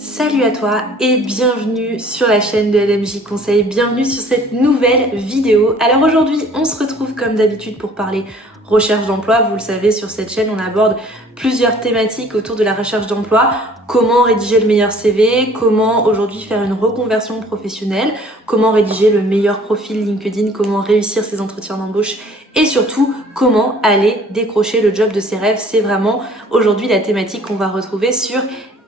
Salut à toi et bienvenue sur la chaîne de LMJ Conseil, bienvenue sur cette nouvelle vidéo. Alors aujourd'hui on se retrouve comme d'habitude pour parler recherche d'emploi. Vous le savez, sur cette chaîne on aborde plusieurs thématiques autour de la recherche d'emploi. Comment rédiger le meilleur CV, comment aujourd'hui faire une reconversion professionnelle, comment rédiger le meilleur profil LinkedIn, comment réussir ses entretiens d'embauche et surtout comment aller décrocher le job de ses rêves. C'est vraiment aujourd'hui la thématique qu'on va retrouver sur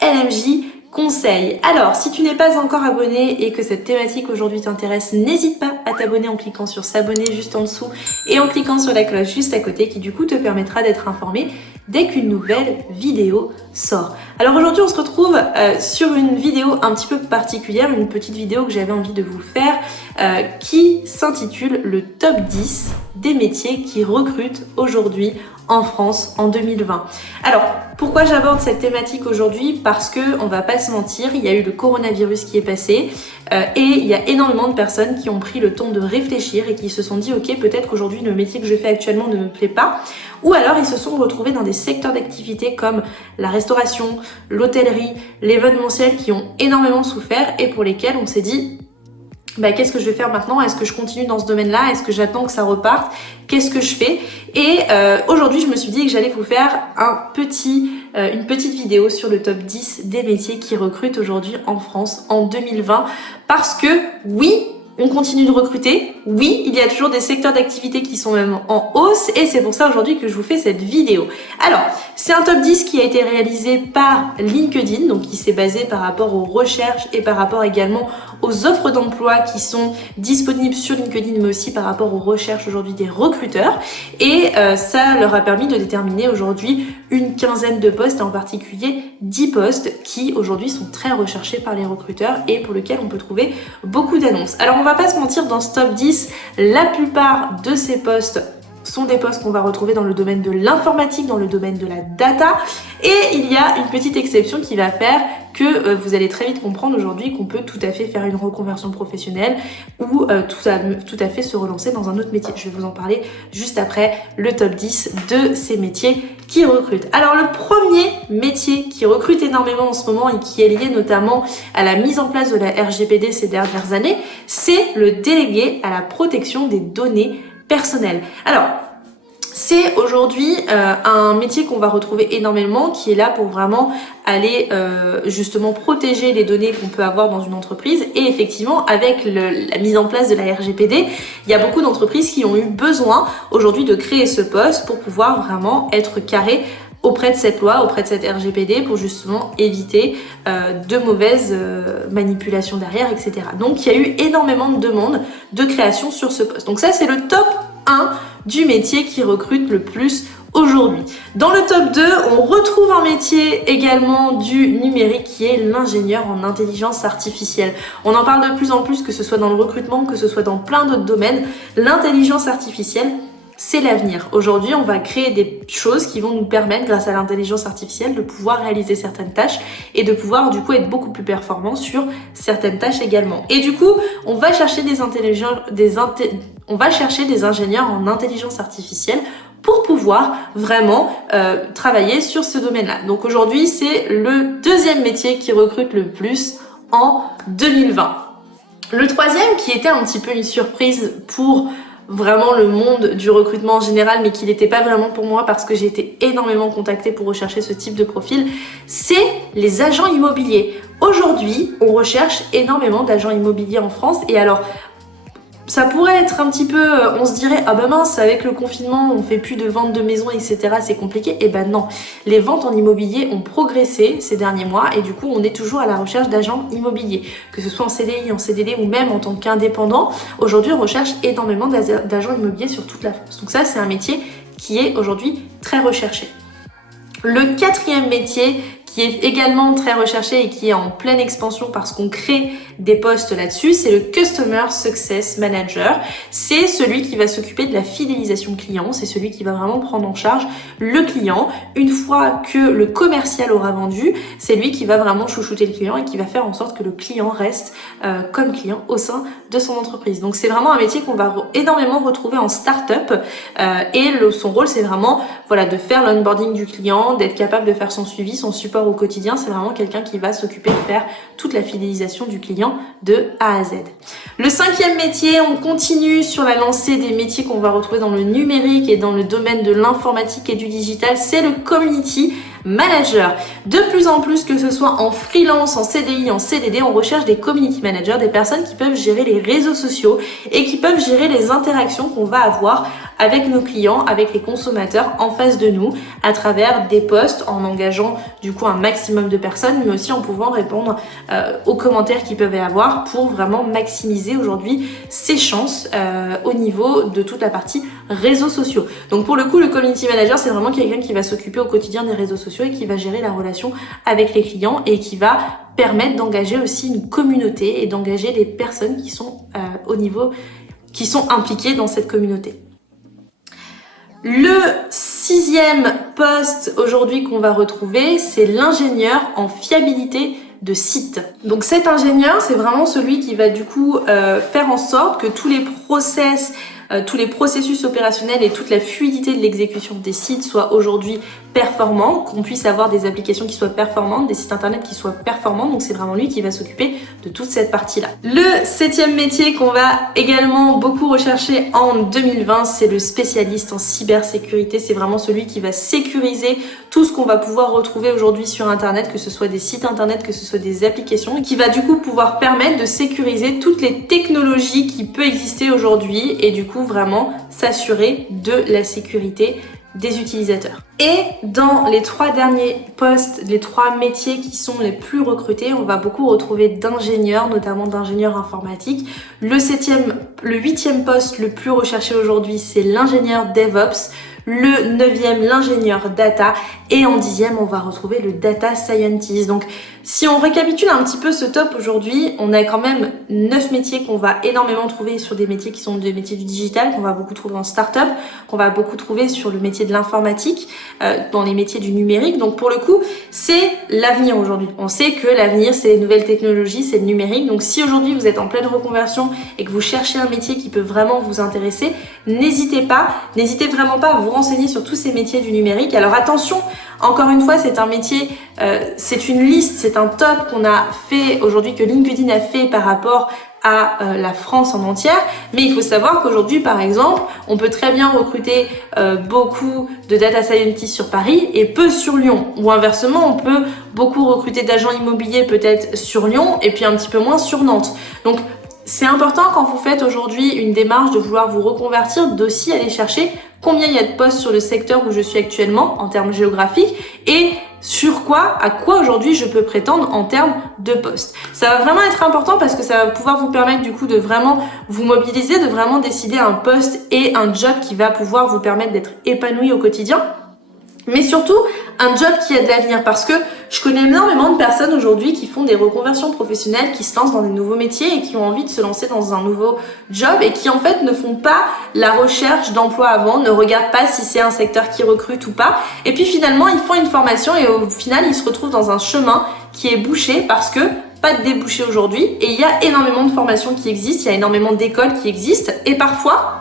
LMJ Conseil. Alors, si tu n'es pas encore abonné et que cette thématique aujourd'hui t'intéresse, n'hésite pas à t'abonner en cliquant sur s'abonner juste en dessous et en cliquant sur la cloche juste à côté qui du coup te permettra d'être informé dès qu'une nouvelle vidéo sort. Alors aujourd'hui on se retrouve sur une vidéo un petit peu particulière, une petite vidéo que j'avais envie de vous faire qui s'intitule le top 10 des métiers qui recrutent aujourd'hui en France en 2020. Alors pourquoi j'aborde cette thématique aujourd'hui? Parce que on va pas se mentir, il y a eu le coronavirus qui est passé et il y a énormément de personnes qui ont pris le temps de réfléchir et qui se sont dit ok, peut-être qu'aujourd'hui le métier que je fais actuellement ne me plaît pas, ou alors ils se sont retrouvés dans des secteurs d'activité comme la restauration, l'hôtellerie, l'événementiel qui ont énormément souffert et pour lesquels on s'est dit qu'est-ce que je vais faire maintenant? Est-ce que je continue dans ce domaine-là? Est-ce que j'attends que ça reparte? Qu'est-ce que je fais? Et aujourd'hui, je me suis dit que j'allais vous faire une petite vidéo sur le top 10 des métiers qui recrutent aujourd'hui en France en 2020. Parce que oui, on continue de recruter. Oui, il y a toujours des secteurs d'activité qui sont même en hausse et c'est pour ça aujourd'hui que je vous fais cette vidéo. Alors, c'est un top 10 qui a été réalisé par LinkedIn, donc qui s'est basé par rapport aux recherches et par rapport également aux offres d'emploi qui sont disponibles sur LinkedIn, mais aussi par rapport aux recherches aujourd'hui des recruteurs. Et ça leur a permis de déterminer aujourd'hui une quinzaine de postes, en particulier 10 postes qui aujourd'hui sont très recherchés par les recruteurs et pour lesquels on peut trouver beaucoup d'annonces. Alors on va pas se mentir, dans ce top 10, la plupart de ces postes sont des postes qu'on va retrouver dans le domaine de l'informatique, dans le domaine de la data, et il y a une petite exception qui va faire que vous allez très vite comprendre aujourd'hui qu'on peut tout à fait faire une reconversion professionnelle ou tout à fait se relancer dans un autre métier. Je vais vous en parler juste après le top 10 de ces métiers qui recrutent. Alors le premier métier qui recrute énormément en ce moment et qui est lié notamment à la mise en place de la RGPD ces dernières années, c'est le délégué à la protection des données personnelles. Alors, c'est aujourd'hui un métier qu'on va retrouver énormément, qui est là pour vraiment aller justement protéger les données qu'on peut avoir dans une entreprise. Et effectivement, avec la mise en place de la RGPD, il y a beaucoup d'entreprises qui ont eu besoin aujourd'hui de créer ce poste pour pouvoir vraiment être carré auprès de cette loi, auprès de cette RGPD, pour justement éviter de mauvaises manipulations derrière, etc. Donc il y a eu énormément de demandes de création sur ce poste. Donc ça, c'est le top 1 du métier qui recrute le plus aujourd'hui. Dans le top 2, on retrouve un métier également du numérique qui est l'ingénieur en intelligence artificielle. On en parle de plus en plus, que ce soit dans le recrutement, que ce soit dans plein d'autres domaines. L'intelligence artificielle, c'est l'avenir. Aujourd'hui, on va créer des choses qui vont nous permettre, grâce à l'intelligence artificielle, de pouvoir réaliser certaines tâches et de pouvoir du coup être beaucoup plus performant sur certaines tâches également. Et du coup, on va chercher des ingénieurs en intelligence artificielle pour pouvoir vraiment travailler sur ce domaine-là. Donc aujourd'hui, c'est le deuxième métier qui recrute le plus en 2020. Le troisième, qui était un petit peu une surprise pour vraiment le monde du recrutement en général, mais qui n'était pas vraiment pour moi parce que j'ai été énormément contactée pour rechercher ce type de profil, c'est les agents immobiliers. Aujourd'hui, on recherche énormément d'agents immobiliers en France et alors ça pourrait être un petit peu, on se dirait, ah bah mince, avec le confinement, on fait plus de ventes de maisons, etc., c'est compliqué. Et ben non, les ventes en immobilier ont progressé ces derniers mois et du coup, on est toujours à la recherche d'agents immobiliers. Que ce soit en CDI, en CDD ou même en tant qu'indépendant, aujourd'hui, on recherche énormément d'agents immobiliers sur toute la France. Donc ça, c'est un métier qui est aujourd'hui très recherché. Le quatrième métier qui est également très recherché et qui est en pleine expansion parce qu'on crée des postes là-dessus, c'est le Customer Success Manager. C'est celui qui va s'occuper de la fidélisation client, c'est celui qui va vraiment prendre en charge le client. Une fois que le commercial aura vendu, c'est lui qui va vraiment chouchouter le client et qui va faire en sorte que le client reste comme client au sein de son entreprise. Donc c'est vraiment un métier qu'on va énormément retrouver en start-up et son rôle, c'est vraiment de faire l'onboarding du client, d'être capable de faire son suivi, son support support au quotidien, c'est vraiment quelqu'un qui va s'occuper de faire toute la fidélisation du client de A à Z. Le 5e métier, on continue sur la lancée des métiers qu'on va retrouver dans le numérique et dans le domaine de l'informatique et du digital, c'est le community manager. De plus en plus, que ce soit en freelance, en CDI, en CDD, on recherche des community managers, des personnes qui peuvent gérer les réseaux sociaux et qui peuvent gérer les interactions qu'on va avoir avec nos clients, avec les consommateurs en face de nous, à travers des posts, en engageant du coup un maximum de personnes, mais aussi en pouvant répondre aux commentaires qu'ils peuvent y avoir pour vraiment maximiser aujourd'hui ses chances au niveau de toute la partie réseaux sociaux. Donc pour le coup, le community manager, c'est vraiment quelqu'un qui va s'occuper au quotidien des réseaux sociaux et qui va gérer la relation avec les clients et qui va permettre d'engager aussi une communauté et d'engager des personnes qui sont qui sont impliquées dans cette communauté. Le 6e poste aujourd'hui qu'on va retrouver, c'est l'ingénieur en fiabilité de site. Donc cet ingénieur, c'est vraiment celui qui va du coup faire en sorte que tous les processus opérationnels et toute la fluidité de l'exécution des sites soient aujourd'hui performants, qu'on puisse avoir des applications qui soient performantes, des sites internet qui soient performants. Donc c'est vraiment lui qui va s'occuper de toute cette partie-là. Le 7e métier qu'on va également beaucoup rechercher en 2020, c'est le spécialiste en cybersécurité. C'est vraiment celui qui va sécuriser tout ce qu'on va pouvoir retrouver aujourd'hui sur internet, que ce soit des sites internet, que ce soit des applications, et qui va du coup pouvoir permettre de sécuriser toutes les technologies qui peuvent exister aujourd'hui et du coup vraiment s'assurer de la sécurité des utilisateurs. Et dans les 3 derniers postes, les 3 métiers qui sont les plus recrutés, on va beaucoup retrouver d'ingénieurs, notamment d'ingénieurs informatiques. Le 8e poste le plus recherché aujourd'hui, c'est l'ingénieur DevOps. Le 9e, l'ingénieur data. Et en 10e, on va retrouver le data scientist. Donc, si on récapitule un petit peu ce top aujourd'hui, on a quand même 9 métiers qu'on va énormément trouver sur des métiers qui sont des métiers du digital, qu'on va beaucoup trouver en start-up, qu'on va beaucoup trouver sur le métier de l'informatique, dans les métiers du numérique. Donc, pour le coup, c'est l'avenir aujourd'hui. On sait que l'avenir, c'est les nouvelles technologies, c'est le numérique. Donc, si aujourd'hui vous êtes en pleine reconversion et que vous cherchez un métier qui peut vraiment vous intéresser, n'hésitez vraiment pas à vous renseigner sur tous ces métiers du numérique. Alors attention, encore une fois, c'est un métier, c'est une liste, c'est un top qu'on a fait aujourd'hui, que LinkedIn a fait par rapport à la France en entière, mais il faut savoir qu'aujourd'hui, par exemple, on peut très bien recruter beaucoup de data scientists sur Paris et peu sur Lyon, ou inversement, on peut beaucoup recruter d'agents immobiliers peut-être sur Lyon et puis un petit peu moins sur Nantes. Donc c'est important quand vous faites aujourd'hui une démarche de vouloir vous reconvertir, d'aussi aller chercher combien il y a de postes sur le secteur où je suis actuellement en termes géographiques et à quoi aujourd'hui je peux prétendre en termes de postes. Ça va vraiment être important parce que ça va pouvoir vous permettre du coup de vraiment vous mobiliser, de vraiment décider un poste et un job qui va pouvoir vous permettre d'être épanoui au quotidien. Mais surtout, un job qui a de l'avenir, parce que je connais énormément de personnes aujourd'hui qui font des reconversions professionnelles, qui se lancent dans des nouveaux métiers et qui ont envie de se lancer dans un nouveau job et qui en fait ne font pas la recherche d'emploi avant, ne regardent pas si c'est un secteur qui recrute ou pas. Et puis finalement, ils font une formation et au final, ils se retrouvent dans un chemin qui est bouché parce que pas de débouché aujourd'hui. Et il y a énormément de formations qui existent, il y a énormément d'écoles qui existent et parfois,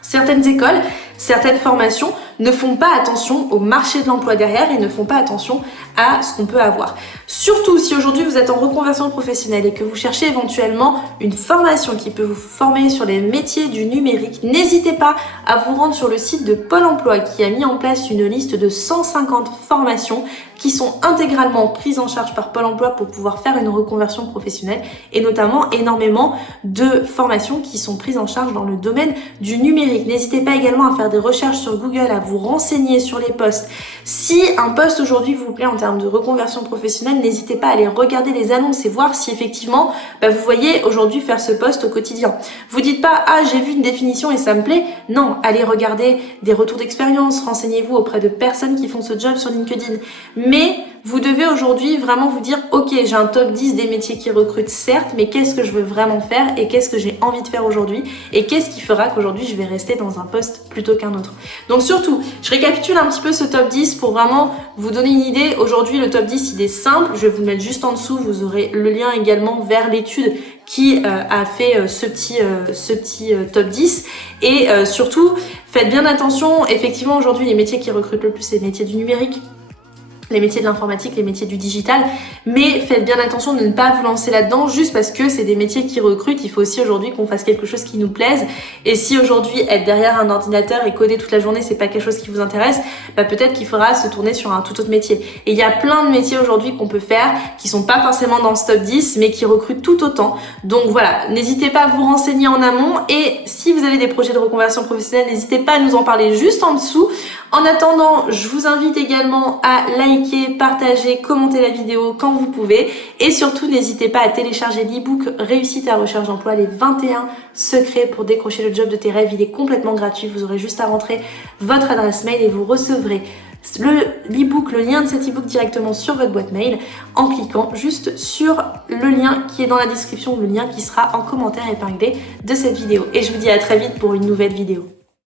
certaines écoles, certaines formations ne font pas attention au marché de l'emploi derrière et ne font pas attention à ce qu'on peut avoir. Surtout si aujourd'hui vous êtes en reconversion professionnelle et que vous cherchez éventuellement une formation qui peut vous former sur les métiers du numérique, n'hésitez pas à vous rendre sur le site de Pôle emploi qui a mis en place une liste de 150 formations qui sont intégralement prises en charge par Pôle emploi pour pouvoir faire une reconversion professionnelle et notamment énormément de formations qui sont prises en charge dans le domaine du numérique. N'hésitez pas également à faire des recherches sur Google, à vous renseigner sur les postes. Si un poste aujourd'hui vous plaît en termes de reconversion professionnelle, n'hésitez pas à aller regarder les annonces et voir si effectivement vous voyez aujourd'hui faire ce poste au quotidien. Vous dites pas « Ah, j'ai vu une définition et ça me plaît ». Non, allez regarder des retours d'expérience, renseignez-vous auprès de personnes qui font ce job sur LinkedIn. Mais vous devez aujourd'hui vraiment vous dire « Ok, j'ai un top 10 des métiers qui recrutent, certes, mais qu'est-ce que je veux vraiment faire et qu'est-ce que j'ai envie de faire aujourd'hui et qu'est-ce qui fera qu'aujourd'hui je vais rester dans un poste plutôt qu'un autre ». Donc surtout, je récapitule un petit peu ce top 10 pour vraiment vous donner une idée. Aujourd'hui, le top 10, il est simple. Je vais vous le mettre juste en dessous. Vous aurez le lien également vers l'étude qui a fait ce petit top 10. Et surtout, faites bien attention. Effectivement, aujourd'hui, les métiers qui recrutent le plus, c'est les métiers du numérique. les métiers de l'informatique, les métiers du digital, mais faites bien attention de ne pas vous lancer là-dedans juste parce que c'est des métiers qui recrutent. Il faut aussi aujourd'hui qu'on fasse quelque chose qui nous plaise, et si aujourd'hui être derrière un ordinateur et coder toute la journée c'est pas quelque chose qui vous intéresse, bah peut-être qu'il faudra se tourner sur un tout autre métier. Et il y a plein de métiers aujourd'hui qu'on peut faire qui sont pas forcément dans le top 10 mais qui recrutent tout autant. Donc voilà, n'hésitez pas à vous renseigner en amont, et si vous avez des projets de reconversion professionnelle, n'hésitez pas à nous en parler juste en dessous. En attendant, je vous invite également à liker, partager, commenter la vidéo quand vous pouvez, et surtout n'hésitez pas à télécharger l'ebook Réussite à recherche d'emploi, les 21 secrets pour décrocher le job de tes rêves. Il est complètement gratuit, vous aurez juste à rentrer votre adresse mail et vous recevrez l'ebook, le lien de cet ebook directement sur votre boîte mail en cliquant juste sur le lien qui est dans la description, le lien qui sera en commentaire épinglé de cette vidéo. Et je vous dis à très vite pour une nouvelle vidéo.